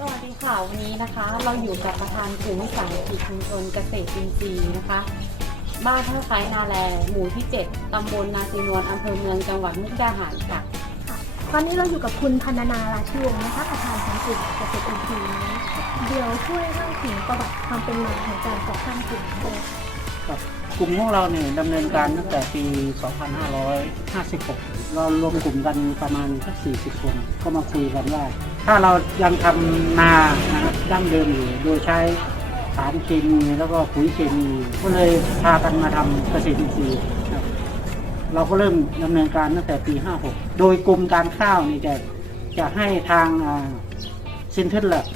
สวัสดีค่ะวันนี้นะคะ เราอยู่กับประธานกลุ่มวิสาหกิจชุมชนเกษตรอินทรีย์นะคะ บ้านท่าไคร้นาแลหมู่ที่ 7 ตำบลนาซีนวลอำเภอเมืองจังหวัดมุกดาหารค่ะ ตอนนี้เราอยู่กับคุณพันนาราชวงศ์นะคะประธานของกลุ่มเกษตรอินทรีย์เดี๋ยวช่วยเล่าถึงประวัติความเป็นมาของการก่อตั้งกลุ่มด้วยครับ กลุ่มของเราเนี่ยดำเนินการตั้งแต่ปี 2556 เรารวมกลุ่มกันประมาณสัก 40 คน ก็มาคุยกันว่า ถ้าเรายังทำนานะครับดั้งเดิมอยู่โดยใช้สารเคมีแล้วก็ปุ๋ยเคมี ก็เลยพากันมาทำเกษตรอินทรีย์เราก็เริ่มดำเนินการตั้งแต่ปี 56 โดยกรมการข้าวนี่จะจะให้ทางซินเทนแลบ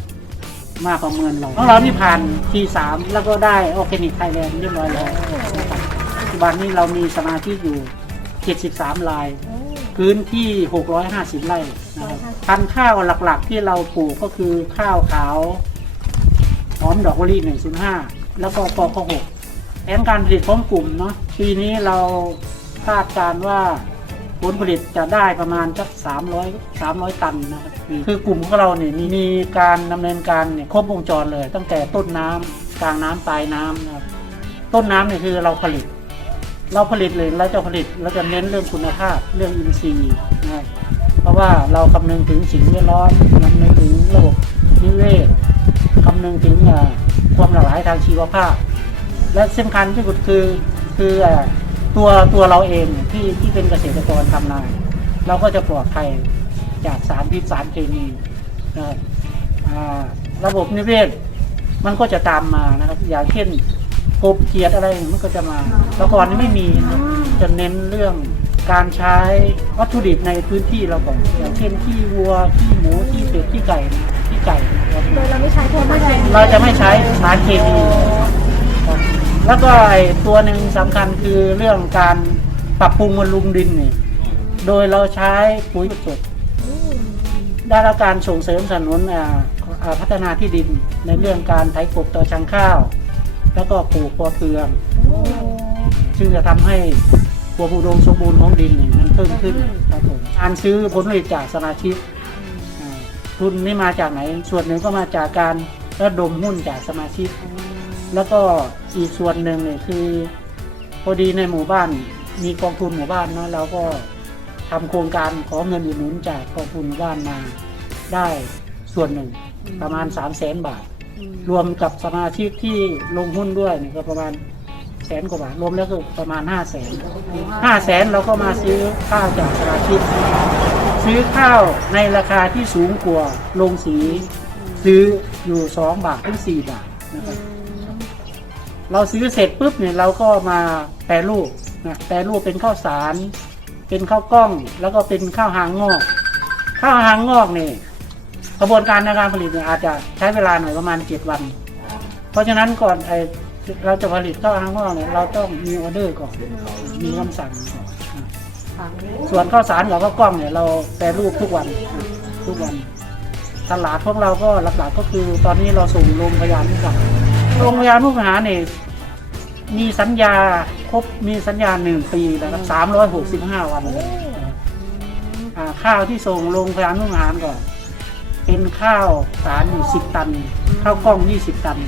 มาประเมินเราของเรานี่ผ่าน T3 แล้วก็ได้ออร์แกนิกไทยแลนด์เรียบร้อยแล้วนะครับปัจจุบันนี้เรามีสมาชิกอยู่ 73 ราย พื้นที่ 650 ไร่นะครับพันธุ์ข้าวหลักๆที่เราปลูกก็คือข้าวขาวหอมดอกมะลิ105 แล้วก็ปอข้6แผนการผลิตของกลุ่มเนาะปีนี้เราคาดการว่า ผลผลิตจะได้ประมาณสัก300 300 ตันนะครับคือกลุ่มของเราเนี่ยมีมีการดำเนินการเนี่ยครบวงจรเลย ตั้งแต่ต้นน้ำกลางน้ำปลายน้ำนะครับต้นน้ำเนี่ยคือเราผลิต เราผลิตเลยเราจะผลิตเราจะเน้นเรื่องคุณภาพเรื่องอินทรีย์นะครับเพราะว่าเราคำนึงถึงสิ่งแวดล้อมคำนึงถึงระบบนิเวศคำนึงถึงอ่าความหลากหลายทางชีวภาพ และสำคัญที่สุดคือคืออ่า ตัวตัวเราเองเนี่ยที่ที่เป็นเกษตรกรทำนาเราก็จะปลอดภัยจากสารพิษสารเคมีนะครับอ่าระบบนิเวศมันก็จะตามมานะครับ อย่างเช่นกบเกียดอะไรมันก็จะมาแต่ก่อนนี้ไม่มีนะครับจะเน้นเรื่องการใช้วัตถุดิบในพื้นที่เราก่อนอย่างเช่นขี้วัวขี้หมูขี้เป็ดขี้ไก่ขี้ไก่นะครับโดยเราไม่ใช้พวกไม่ใช้เราจะไม่ใช้สารเคมีครับ แล้วก็ไอ้ตัวหนึ่งสำคัญคือเรื่องการปรับปรุงบำรุงดินนี่ โดยเราใช้ปุ๋ยสดได้รับการส่งเสริมสนับสนุนอ่าอ่าพัฒนาที่ดินในเรื่องการไถกบต่อชังข้าว แล้วก็ปลูกปอเทือง ซึ่งจะทำให้ความอุดมสมบูรณ์ของดินนี่มันเพิ่มขึ้นครับผมการซื้อผลผลิตจากสมาชิกอ่าทุนนี่มาจากไหน ส่วนหนึ่งก็มาจากการระดมหุ้นจากสมาชิก แล้วก็อีกส่วนหนึ่งเนี่ยคือ พอดีในหมู่บ้านมีกองทุนหมู่บ้านเนาะเราก็ทำโครงการขอเงินอุดหนุนจากกองทุนหมู่บ้านมาได้ส่วนหนึ่งประมาณ3 0 0แสนบาท รวมกับสมาชิกที่ลงหุ้นด้วยเนี่ยก็ประมาณแสนกว่าบาทรวมแล้วก็ประมาณ5 0 0แสนห้าแสนเราก็มาซื้อข้าวจากสมาชิกซื้อข้าวในราคาที่สูงกว่าลงสีซื้ออยู่ 2 บาทถึง4บาทนะครับ เราซื้อเสร็จปุ๊บเนี่ยเราก็มาแปรรูปนะแปรรูปเป็นข้าวสาร เป็นข้าวกล้อง แล้วก็เป็นข้าวหางงอก ข้าวหางงอกนี่กระบวนการในการผลิตเนี่ยอาจจะใช้เวลาหน่อยประมาณเจ็ดวัน เพราะฉะนั้นก่อนไอเราจะผลิตข้าวหางงอกเนี่ยเราต้องมีออเดอร์ก่อน มีคำสั่งก่อนส่วนข้าวสารกับข้าวกล้องเนี่ยเราแปรรูปทุกวันทุกวัน ตลาดพวกเราก็หลักๆก็คือตอนนี้เราส่งโรงพยาบาลทุกวัน โรงพยาบาลผู้บริหารเนี่ยมีสัญญาครบมีสัญญาหนึ่งปีนะครับสามร้อยหกสิบห้าวันเลยอ่าข้าวที่ส่งโรงพยาบาลผู้บริหารก่อนเป็นข้าวสารอยู่สิบตัน ข้าวกล้องยี่สิบตัน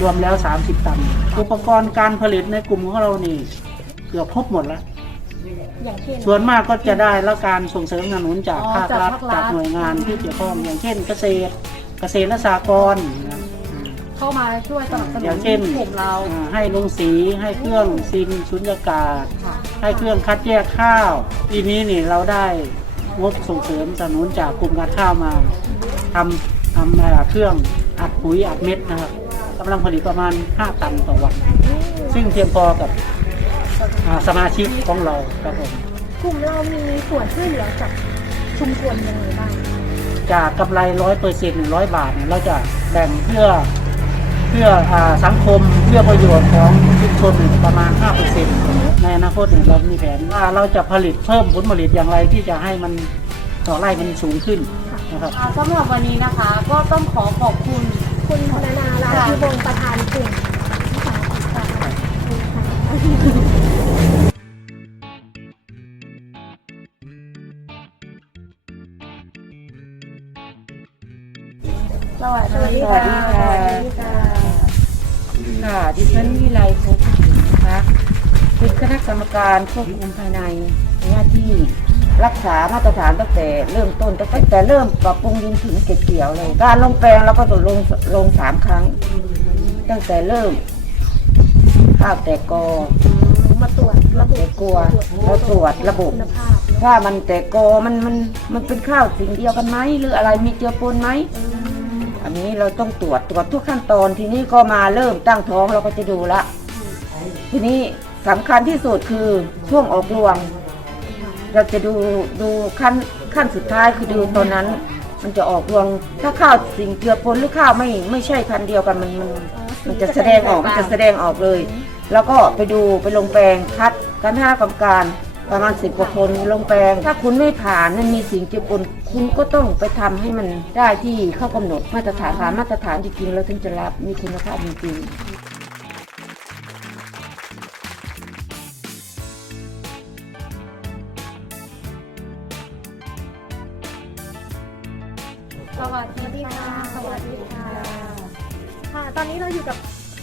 รวมแล้วสามสิบตัน อุปกรณ์การผลิตในกลุ่มของเรานี่เกือบครบหมดแล้ว อย่างเช่น ส่วนมากก็จะได้รับการส่งเสริมสนับสนุนจากอ๋อภาครัฐจากภาครัฐ จากหน่วยงานที่เกี่ยวข้องอย่างเช่นเกษตร เกษตรและสหกรณ์นะครับ เข้ามาช่วยสนับสนุอนย่างเช่นกลุ่มเรา อ่าให้ลงสีให้เครื่องซินสุญญากาศ ค่ะ ให้เครื่องคัดแยกข้าวปีนี้นี่เราได้งบส่งเสริมสนับสนุนจากกลุ่มการข้าวมาทำทำเอ่อเครื่องอัดปุ๋ยอัดเม็ดนะครับกำลังผลิตประมาณ 5 ตันต่อวัน ซึ่งเพียงพอกับอ่าสมาชิกของเราครับผม กลุ่มเรามีส่วนช่วยเหลือจากชุมชนยังไงบ้างจากกำไรร้อยเปอร์เซ็นต์หนึ่งร้อยบาทเนี่ยเราจะแบ่งเพื่อ เพื่ออาสังคมเพื่อประโยชน์ของชุมชนประมาณ 5%ในอนาคตเนี่ยเรามีแผนว่าเราจะผลิตเพิ่มผลผลิตอย่างไรที่จะให้มันต่อไร่มันสูงขึ้นนะครับอ่าสำหรับวันนี้นะคะก็ต้องขอขอบคุณคุณพันนาราชิวงศ์ประธานกลุ่มวิสาหกิจค่ะเราดีสวัค่ะสดีค่ะสวัสดีค่ะ ค่ะ ดิฉันวิไลโพธิสินนะคะ เป็นคณะกรรมการควบคุมภายในหน้าที่รักษามาตรฐานตั้งแต่เริ่มต้นตั้งแต่เริ่มปรับปรุงดินถึงเก็บเกี่ยวเลย การลงแปลงเราก็ต้องลงลงสามครั้ง ตั้งแต่เริ่มข้าวแตกกอมาตรวจระบบแตกกลัวเราตรวจระบบ คุณภาพ ว่ามันแตกกอมันมันมันเป็นข้าวสิ่งเดียวกันไหมหรืออะไรมีเจือปนไหมอัันนี้เราต้องตรวจตรวจทุกขั้นตอนทีนี้ก็มาเริ่มตั้งท้องเราก็จะดูละ ทีนี้สำคัญที่สุดคือช่วงออกรวง เราจะดูดูขั้นขั้นสุดท้ายคือดูตอนนั้น มันจะออกรวงถ้าข้าวสิ่งเจือปนหรือข้าวไม่ไม่ใช่พันธุ์เดียวกันมันมันมันจะแสดงออกมันจะแสดงออกเลย แล้วก็ไปดูไปลงแปลงคัดกันห้ากรรมการประมาณสิบกว่าคนลงแปลง ถ้าคุณไม่ผ่านมันมีสิ่งเจือปน คุณก็ต้องไปทำให้มันได้ที่เข้ากำหนดมาตรฐานผ่านมาตรฐานจริงๆแล้วถึงจะรับมีคุณภาพจริงๆสวัสดีค่ะ สวัสดีค่ะ ค่ะ ตอนนี้เราอยู่กับ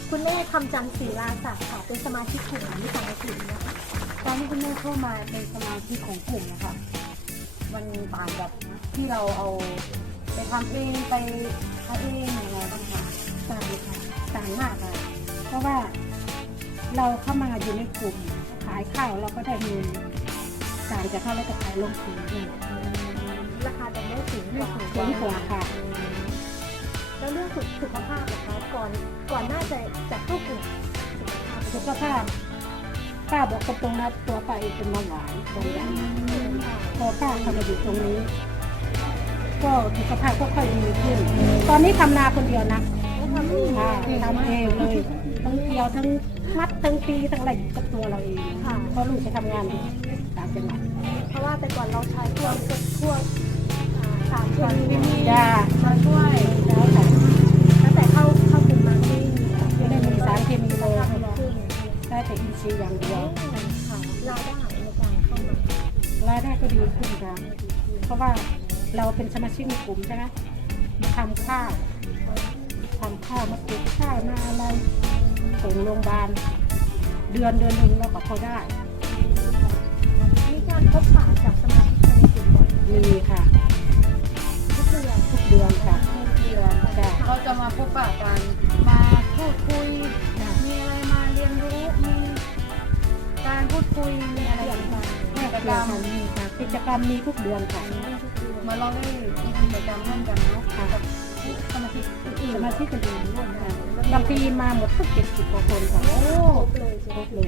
คุณแม่คำจันทร์ศรีลาศักดิ์ค่ะ เป็นสมาชิกกลุ่มวิสาหกิจนะคะตอนที่คุณแม่เข้ามาเป็นสมาชิกของกลุ่มนะคะ มันต่างกับที่เราเอาไปทำเองไปทำเองยังไงบ้างคะต่างค่ะต่างมากเลยเพราะว่าเราเข้ามาอยู่ในกลุ่มขายข้าวเราก็ได้เงินต่างจากข้าวแล้วก็ขายลงทุนด้วยราคาจะได้สูงกว่าสูงกว่าค่ะ แล้วเรื่องสุขสุขภาพนะคะก่อนก่อนหน้าจะจะเข้ากลุ่มสุขภาพสุขภาพ ป้าบอกตรงๆนะตัวป้าเองเป็นเบาหวานความดันพอป้าเข้ามาอยู่ตรงนี้ ก็สุขภาพก็ค่อยดีขึ้น ตอนนี้ทำนาคนเดียวนะทำเองเลยทั้งเกี่ยวทั้งมัดทั้งปีทั้งอะไรกับตัวเราเองเพราะลูกไปทำงานต่างจังหวัดเพราะว่าแต่ก่อนเราใช้พวกพวกอ่าสารเคมียามาช่วยแล้วค่ายได้ก็ดีขึ้นค่ะเพราะว่าเราเป็นสมาชิกในกลุ่มใช่ไหมมาทำข้าวทำข้าวมาปลูกข้าวมาอะไรส่งโรงพยาบาลเดือนเดือนหนึ่งเราก็พอได้ มีการพบปะกับสมาชิกในกลุ่มมีค่ะ ทุกเดือนทุกเดือนค่ะ ทุกเดือนค่ะ เราจะมาพบปะกัน มาพูดคุย มีอะไรมาเรียนรู้ มีการพูดคุย มีอะไรต่าง จก็กรรมมีค่ะกิจกรรมมีทุกเดือนค่ะเหมื่อนเราได้มีกิจกรรมร่วมกันเนาะกับสมาชิกอื่สนมาชิกคนอื่นร่วมค่ะบางทีมาหมดทุกเจ็ดสิบกว่าคนค่ะโอ้ครบเลยสิครบเลย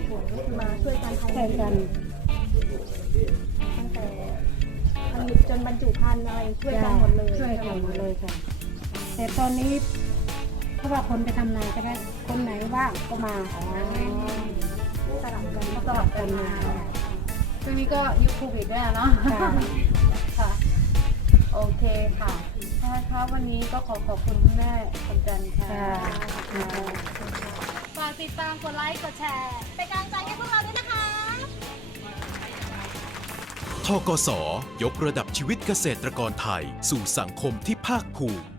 มาช่วยกันทำช่วยกันตั้งแต่ผลิตจนบรรจุภัณฑ์อะไรช่วยกันหมดเลยช่วยกันหมดเลยค่ะ แต่ตอนนี้เพราะว่าคนไปทำนาใช่ไหมคนไหนว่างก็มาสลับกันก็สลับกันมา ช่วงนี้ก็ยุคโควิดด้วยอะเนาะค่ะ ค่ะ โอเคค่ะถ้าคะวันนี้ก็ขอขอบคุณคุณแม่คำจันทร์ค่ะค่ะฝากติดตามกดไลค์ กดแชร์ เป็นกำลังใจให้พวกเราด้วยนะคะ ทกสยกระดับชีวิตเกษตรกรไทย สู่สังคมที่ภาคภูมิ